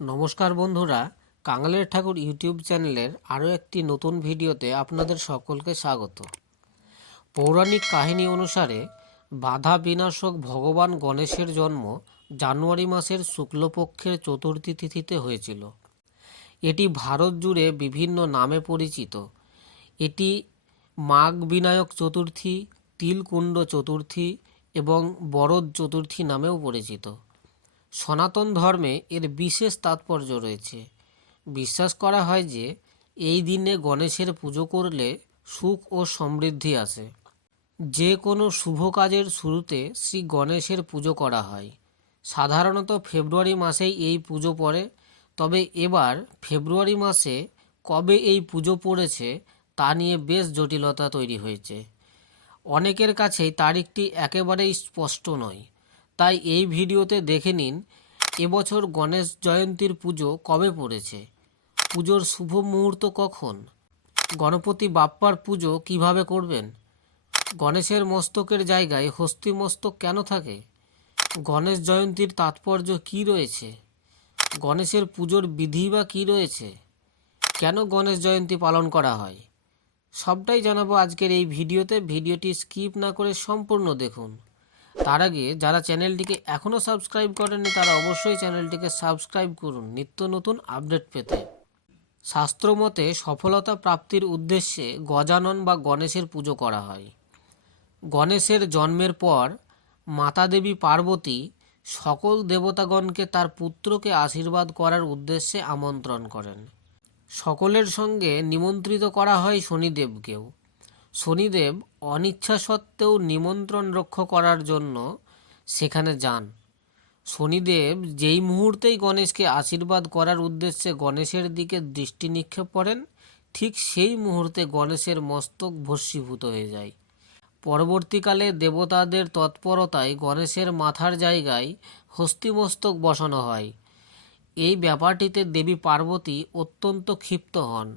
নমস্কার বন্ধুরা, কাঙালের ঠাকুর ইউটিউব চ্যানেলের আরও একটি নতুন ভিডিওতে আপনাদের সকলকে স্বাগত। পৌরাণিক কাহিনী অনুসারে বাধা বিনাশক ভগবান গণেশের জন্ম জানুয়ারি মাসের শুক্লপক্ষের চতুর্থী তিথিতে হয়েছিল। এটি ভারত জুড়ে বিভিন্ন নামে পরিচিত। এটি মাঘ বিনায়ক চতুর্থী, তিলকুণ্ড চতুর্থী এবং বরদ চতুর্থী নামেও পরিচিত। সনাতন ধর্মে এর বিশেষ তাৎপর্য রয়েছে। বিশ্বাস করা হয় যে, এই দিনে গণেশের পুজো করলে সুখ ও সমৃদ্ধি আসে। যে কোনো শুভ কাজের শুরুতে শ্রী গণেশের পুজো করা হয়। সাধারণত ফেব্রুয়ারি মাসেই এই পুজো পড়ে, তবে এবার ফেব্রুয়ারি মাসে কবে এই পুজো পড়েছে তা নিয়ে বেশ জটিলতা তৈরি হয়েছে। অনেকের কাছেই তারিখটি একেবারেই স্পষ্ট নয়। তাই এই ভিডিওতে দেখে নিন, এবছর গণেশ জয়ন্তীর পুজো কবে পড়েছে? পুজোর শুভ মুহূর্ত কখন? গণপতি বাপ্পার পুজো কীভাবে করবেন? গণেশের মস্তকের জায়গায় হস্তি মস্তক কেন থাকে? গণেশ জয়ন্তীর তাৎপর্য কি রয়েছে? গণেশের পুজোর বিধি বা কী রয়েছে? কেন গণেশ জয়ন্তী পালন করা হয়? সবটাই জানাব আজকের এই ভিডিওতে। ভিডিওটি স্কিপ না করে সম্পূর্ণ দেখুন। তার আগে যারা চ্যানেলটিকে এখনও সাবস্ক্রাইব করেননি, তারা অবশ্যই চ্যানেলটিকে সাবস্ক্রাইব করুন নিত্য নতুন আপডেট পেতে। শাস্ত্রমতে সফলতা প্রাপ্তির উদ্দেশ্যে গজানন বা গণেশের পুজো করা হয়। গণেশের জন্মের পর মাতা দেবী পার্বতী সকল দেবতাগণকে তার পুত্রকে আশীর্বাদ করার উদ্দেশ্যে আমন্ত্রণ করেন। সকলের সঙ্গে নিমন্ত্রিত করা হয় শনিদেবকেও। শনিদেব অনিচ্ছা সত্ত্বেও নিমন্ত্রণ রক্ষা করার জন্য সেখানে যান। শনিদেব যেই মুহূর্তেই গণেশকে আশীর্বাদ করার উদ্দেশ্যে গণেশের দিকে দৃষ্টি নিক্ষেপ করেন, ঠিক সেই মুহূর্তে গণেশের মস্তক ভস্মীভূত হয়ে যায়। পরবর্তীকালে দেবতাদের তৎপরতায় গণেশের মাথার জায়গায় হস্তিমস্তক বসানো হয়। এই ব্যাপারটিতে দেবী পার্বতী অত্যন্ত ক্ষিপ্ত হন।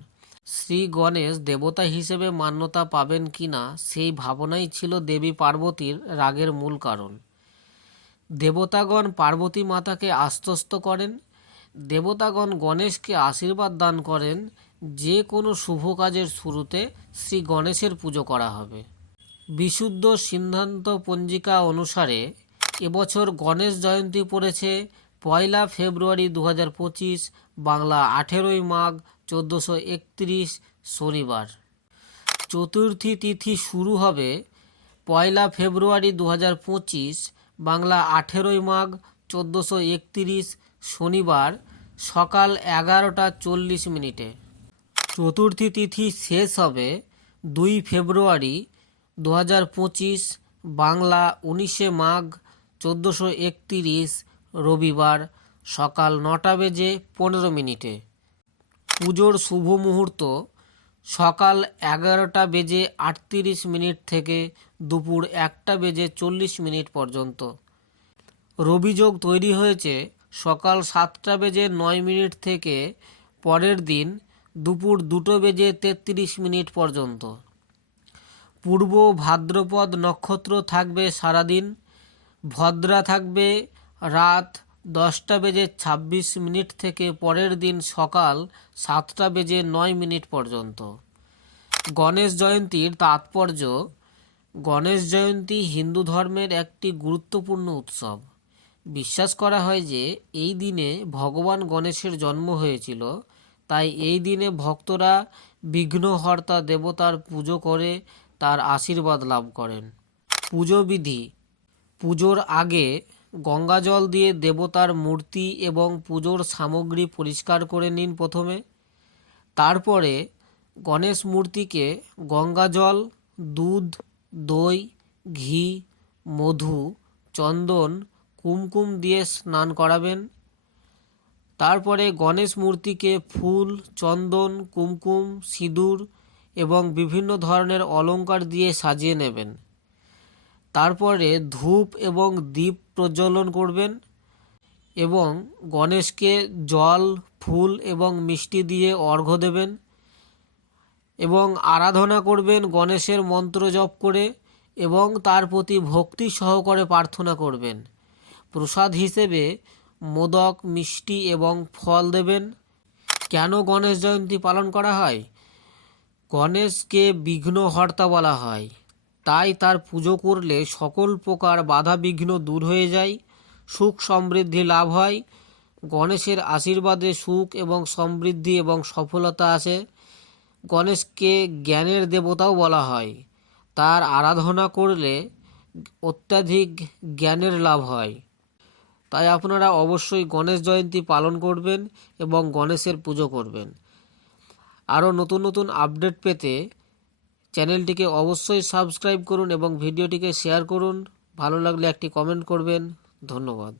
শ্রী গণেশ দেবতা হিসেবে মান্যতা পাবেন কিনা সেই ভাবনাই ছিল দেবী পার্বতীর রাগের মূল কারণ। দেবতাগণ পার্বতী মাতাকে আশ্বস্ত করেন, দেবতাগণ গণেশকে আশীর্বাদ দান করেন, যে কোনো শুভ কাজের শুরুতে শ্রী গণেশের পুজো করা হবে। বিশুদ্ধ সিদ্ধান্ত পঞ্জিকা অনুসারে এবছর গণেশ জয়ন্তী পড়েছে পয়লা ফেব্রুয়ারি দু হাজার পঁচিশ, বাংলা আঠেরোই মাঘ চোদ্দোশো একত্রিশ, শনিবার। চতুর্থী তিথি শুরু হবে পয়লা ফেব্রুয়ারি দু হাজার পঁচিশ, বাংলা আঠেরোই মাঘ চোদ্দোশো একত্রিশ, শনিবার, সকাল এগারোটা চল্লিশ মিনিটে। চতুর্থী তিথি শেষ হবে দুই ফেব্রুয়ারি দু হাজার পঁচিশ, বাংলা উনিশে মাঘ চোদ্দোশো একতিরিশ রবিবার সকাল নটা বেজে পনেরো মিনিটে। পুজোর শুভ মুহূর্ত সকাল এগারোটা বেজে আটত্রিশ মিনিট থেকে দুপুর একটা বেজে চল্লিশ মিনিট পর্যন্ত। রবিযোগ তৈরি হয়েছে সকাল সাতটা বেজে নয় মিনিট থেকে পরের দিন দুপুর দুটো বেজে তেত্রিশ মিনিট পর্যন্ত। পূর্ব ভাদ্রপদ নক্ষত্র থাকবে সারাদিন, ভদ্রা থাকবে রাত দশটা বেজে ছাব্বিশ মিনিট থেকে পরের দিন সকাল সাতটা বেজে নয় মিনিট পর্যন্ত। গণেশ জয়ন্তীর তাৎপর্য, গণেশ জয়ন্তী হিন্দু ধর্মের একটি গুরুত্বপূর্ণ উৎসব। বিশ্বাস করা হয় যে, এই দিনে ভগবান গণেশের জন্ম হয়েছিল, তাই এই দিনে ভক্তরা বিঘ্নহর্তা দেবতার পুজো করে তার আশীর্বাদ লাভ করেন। পুজো বিধি, পুজোর আগে গঙ্গা জল দিয়ে দেবতার মূর্তি এবং পুজোর সামগ্রী পরিষ্কার করে নিন প্রথমে। তারপরে গণেশ মূর্তিকে গঙ্গা জল দুধ, দই, ঘি, মধু, চন্দন, কুমকুম দিয়ে স্নান করাবেন। তারপরে গণেশ মূর্তিকে ফুল, চন্দন, কুমকুম, সিঁদুর এবং বিভিন্ন ধরনের অলঙ্কার দিয়ে সাজিয়ে নেবেন। তারপরে ধূপ এবং দীপ প্রজ্বলন করবেন এবং গণেশকে জল, ফুল এবং মিষ্টি দিয়ে অর্ঘ্য দেবেন এবং আরাধনা করবেন গণেশের মন্ত্র জপ করে এবং তার প্রতি ভক্তি সহকারে প্রার্থনা করবেন। প্রসাদ হিসেবে মোদক, মিষ্টি এবং ফল দেবেন। কেন গণেশ জয়ন্তী পালন করা হয়? গণেশকে বিঘ্নহর্তা বলা হয়। তাই তার পুজো করলে সকল প্রকার বাধা বিঘ্ন দূর হয়ে যায়, সুখ সমৃদ্ধি লাভ হয়, গণেশের আশীর্বাদে সুখ এবং সমৃদ্ধি এবং সফলতা আসে। গণেশকে জ্ঞানের দেবতাও বলা হয়। তার আরাধনা করলে অত্যাধিক জ্ঞানের লাভ হয়। তাই আপনারা অবশ্যই গণেশ জয়ন্তী পালন করবেন এবং গণেশের পুজো করবেন। আরও নতুন নতুন আপডেট পেতে চ্যানেলটিকে অবশ্যই সাবস্ক্রাইব করুন এবং ভিডিওটিকে শেয়ার করুন। ভালো লাগলে একটি কমেন্ট করবেন। ধন্যবাদ।